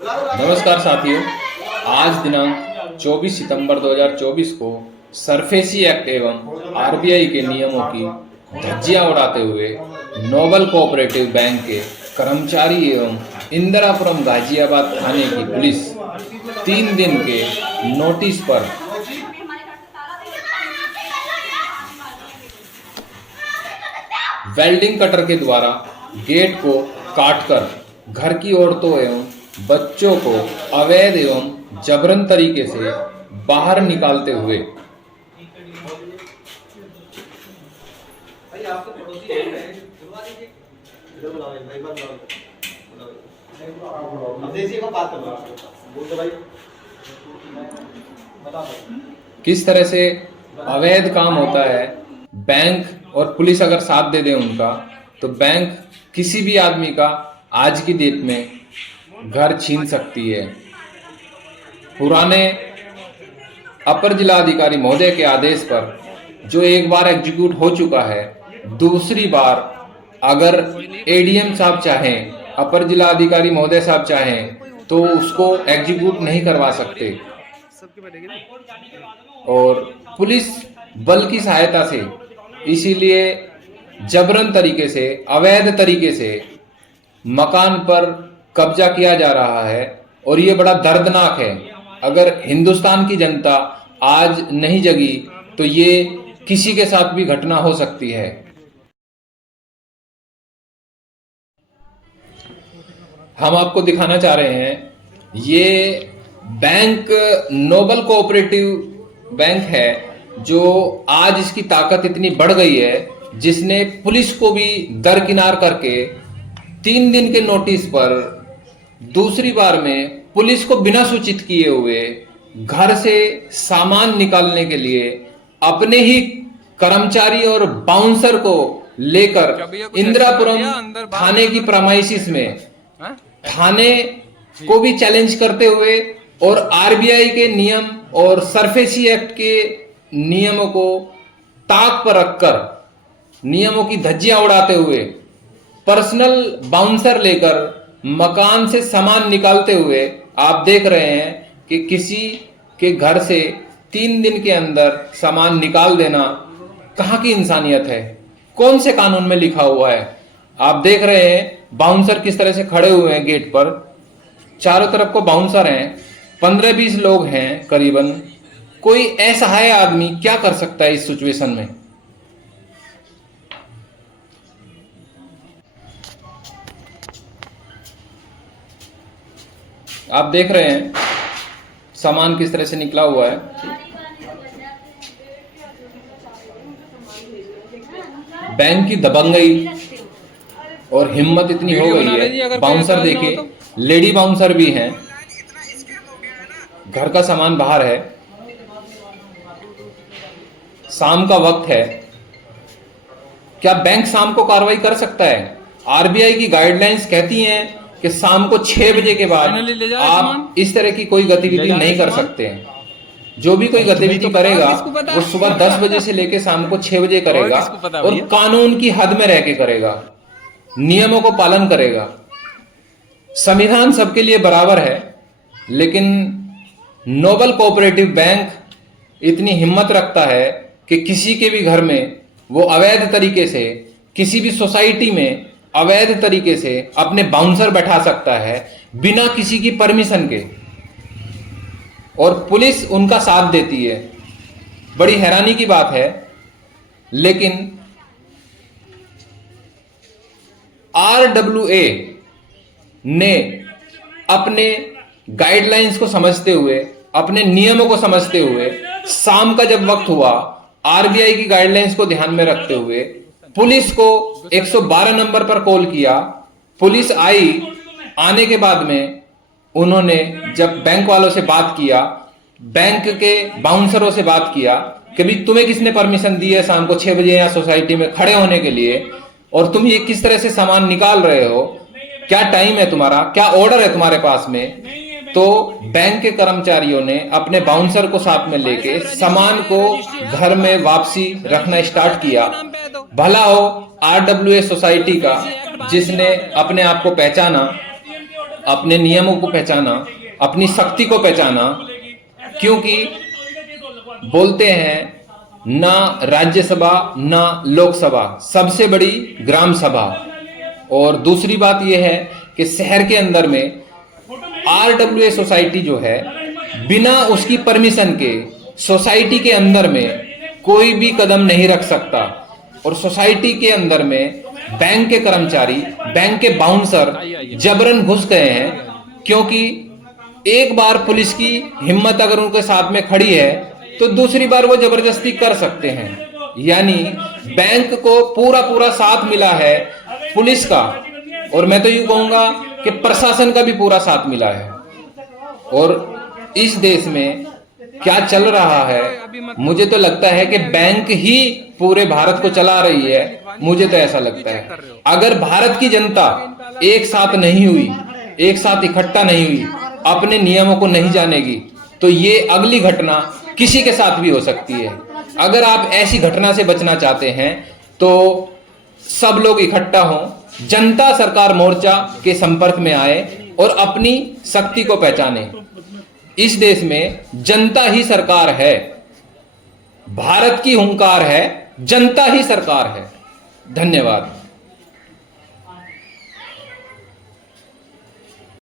नमस्कार साथियों, आज दिनांक 24 सितंबर 2024 को सरफेसी एक्ट एवं आरबीआई के नियमों की धज्जियां उड़ाते हुए नोबल कोऑपरेटिव बैंक के कर्मचारी एवं इंदिरापुरम गाजियाबाद थाने की पुलिस 3 दिन के नोटिस पर वेल्डिंग कटर के द्वारा गेट को काटकर घर की औरतों एवं बच्चों को अवैध एवं जबरन तरीके से बाहर निकालते हुए किस तरह से अवैध काम होता है। बैंक और पुलिस अगर साथ दे दे उनका, तो बैंक किसी भी आदमी का आज की डेट में घर छीन सकती है। पुराने अपर जिला अधिकारी महोदय के आदेश पर जो एक बार एग्जीक्यूट हो चुका है, दूसरी बार अगर एडीएम साहब चाहें, अपर जिला अधिकारी महोदय साहब चाहें, तो उसको एग्जीक्यूट नहीं करवा सकते। और पुलिस बल की सहायता से, इसीलिए जबरन तरीके से, अवैध तरीके से मकान पर कब्जा किया जा रहा है और ये बड़ा दर्दनाक है। अगर हिंदुस्तान की जनता आज नहीं जगी तो ये किसी के साथ भी घटना हो सकती है। हम आपको दिखाना चाह रहे हैं, ये बैंक नोबल कोऑपरेटिव बैंक है, जो आज इसकी ताकत इतनी बढ़ गई है, जिसने पुलिस को भी दरकिनार करके 3 दिन के नोटिस पर दूसरी बार में पुलिस को बिना सूचित किए हुए घर से सामान निकालने के लिए अपने ही कर्मचारी और बाउंसर को लेकर इंदिरापुरम थाने की प्रेमाइसिस में थाने को भी चैलेंज करते हुए और आरबीआई के नियम और सरफेसी एक्ट के नियमों को ताक पर रखकर नियमों की धज्जियां उड़ाते हुए पर्सनल बाउंसर लेकर मकान से सामान निकालते हुए आप देख रहे हैं कि किसी के घर से 3 दिन के अंदर सामान निकाल देना कहां की इंसानियत है, कौन से कानून में लिखा हुआ है। आप देख रहे हैं बाउंसर किस तरह से खड़े हुए हैं गेट पर, चारों तरफ को बाउंसर हैं, 15-20 लोग हैं करीबन। कोई असहाय आदमी क्या कर सकता है इस सिचुएशन में। आप देख रहे हैं सामान किस तरह से निकला हुआ है। बैंक की दबंगई और हिम्मत इतनी हो गई है। बाउंसर देखिए, लेडी बाउंसर भी हैं, घर का सामान बाहर है, शाम का वक्त है। क्या बैंक शाम को कार्रवाई कर सकता है? आरबीआई की गाइडलाइंस कहती हैं कि शाम को 6 बजे के बाद आप इस तरह की कोई गतिविधि नहीं कर सकते हैं। जो भी कोई गतिविधि करेगा वो सुबह 10 बजे से लेकर शाम को 6 बजे करेगा और कानून की हद में रह के करेगा, नियमों को पालन करेगा। संविधान सबके लिए बराबर है, लेकिन नोबल कोऑपरेटिव बैंक इतनी हिम्मत रखता है कि किसी के भी घर में वो अवैध तरीके से, किसी भी सोसाइटी में अवैध तरीके से अपने बाउंसर बैठा सकता है बिना किसी की परमिशन के, और पुलिस उनका साथ देती है। बड़ी हैरानी की बात है। लेकिन आरडब्ल्यूए ने अपने गाइडलाइंस को समझते हुए, अपने नियमों को समझते हुए, शाम का जब वक्त हुआ, आरबीआई की गाइडलाइंस को ध्यान में रखते हुए पुलिस को 112 नंबर पर कॉल किया। पुलिस आई, आने के बाद में उन्होंने जब बैंक वालों से बात किया, बैंक के बाउंसरों से बात किया कि भाई तुम्हें किसने परमिशन दी है शाम को 6 बजे यहाँ सोसाइटी में खड़े होने के लिए, और तुम ये किस तरह से सामान निकाल रहे हो, क्या टाइम है तुम्हारा, क्या ऑर्डर है तुम्हारे पास में। तो बैंक के कर्मचारियों ने अपने बाउंसर को साथ में लेके सामान को घर में वापसी रखना स्टार्ट किया। भला हो आरडब्ल्यूए सोसाइटी का, जिसने अपने आप को पहचाना अपने नियमों को पहचाना, अपनी शक्ति को पहचाना, क्योंकि बोलते हैं ना राज्यसभा ना लोकसभा, सबसे बड़ी ग्राम सभा। और दूसरी बात यह है कि शहर के अंदर में RWA सोसाइटी जो है, बिना उसकी परमिशन के सोसाइटी के अंदर में कोई भी कदम नहीं रख सकता। और सोसाइटी के अंदर में बैंक के कर्मचारी, बैंक के बाउंसर जबरन घुस गए हैं, क्योंकि एक बार पुलिस की हिम्मत अगर उनके साथ में खड़ी है तो दूसरी बार वो जबरदस्ती कर सकते हैं। यानी बैंक को पूरा पूरा साथ मिला है पुलिस का, और मैं तो यूं कहूंगा कि प्रशासन का भी पूरा साथ मिला है। और इस देश में क्या चल रहा है, मुझे तो लगता है कि बैंक ही पूरे भारत को चला रही है। मुझे तो ऐसा लगता है, अगर भारत की जनता एक साथ नहीं हुई, एक साथ इकट्ठा नहीं हुई, अपने नियमों को नहीं जानेगी, तो ये अगली घटना किसी के साथ भी हो सकती है। अगर आप ऐसी घटना से बचना चाहते हैं तो सब लोग इकट्ठा हों, जनता सरकार मोर्चा के संपर्क में आए और अपनी शक्ति को पहचाने। इस देश में जनता ही सरकार है, भारत की हुंकार है, जनता ही सरकार है। धन्यवाद।